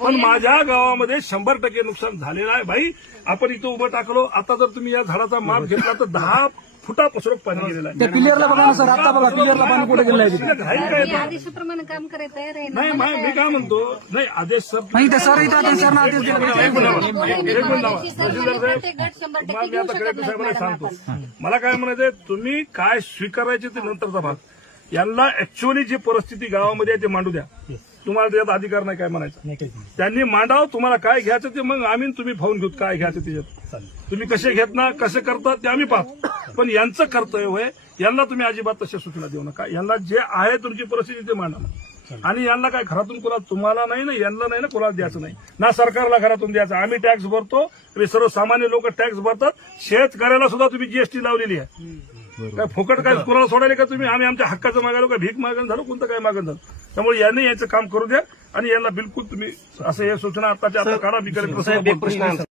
पण माझ्या गावामध्ये 100% नुकसान झालेलं आहे. भाई आपण इथं उभं टाकलो, आता जर तुम्ही या झाडाचा माप घेतला तर 10 फुटापासून पाणी गेलेलं आहे. त्या पिलियरला बघा ना सर, आता बघा पिलियरला पाणी कुठे गेलं आहे तिथे. घाई काय येतं? आदेशाप्रमाणे काम करायला तयार आहे नाही मी काय म्हणतो, नाही आदेश सर नाही ते सर इथं आता सर ना आदेश दिला. एक मिनिट लावा. तहसीलदार साहेब, मी आता कलेक्टर साहेबांना सांगतो, मला काय म्हणायचंय, तुम्ही काय स्वीकारायचे ते नंतरचा भाग. यांना ऍक्च्युअली जी परिस्थिती गावामध्ये आहे ते मांडू द्या. तुम्हाला त्याच्यात अधिकार नाही काय म्हणायचं. त्यांनी मांडाव, तुम्हाला काय घ्यायचं ते मग आम्ही तुम्ही पाहून घेऊ काय घ्यायचं त्याच्यात. तुम्ही कसे घेत ना कसे करता ते आम्ही पाहतो. पण यांचं कर्तव्य होय, यांना तुम्ही अजिबात तशा सूचना देऊ नका. यांना जे आहे तुमची परिस्थिती ते मांडा. आणि यांना काय घरातून कोणा तुम्हाला नाही ना, यांना नाही ना, कोणाला द्यायचं नाही ना, सरकारला घरातून द्यायचं. आम्ही टॅक्स भरतो, सर्वसामान्य लोक टॅक्स भरतात. शेतकऱ्याला सुद्धा तुम्ही जीएसटी लावलेली आहे. काय फुकट काय कोणाला सोडायला का तुम्ही? आम्ही आमच्या हक्काचं मागायला का भीक मागणं झालं, कोणतं काय मागणं झालं. त्यामुळे यांनी याचं काम करू द्या आणि यांना बिलकुल तुम्ही असं हे सूचना आताच्या आता काढा. मी कलेक्टर साहेब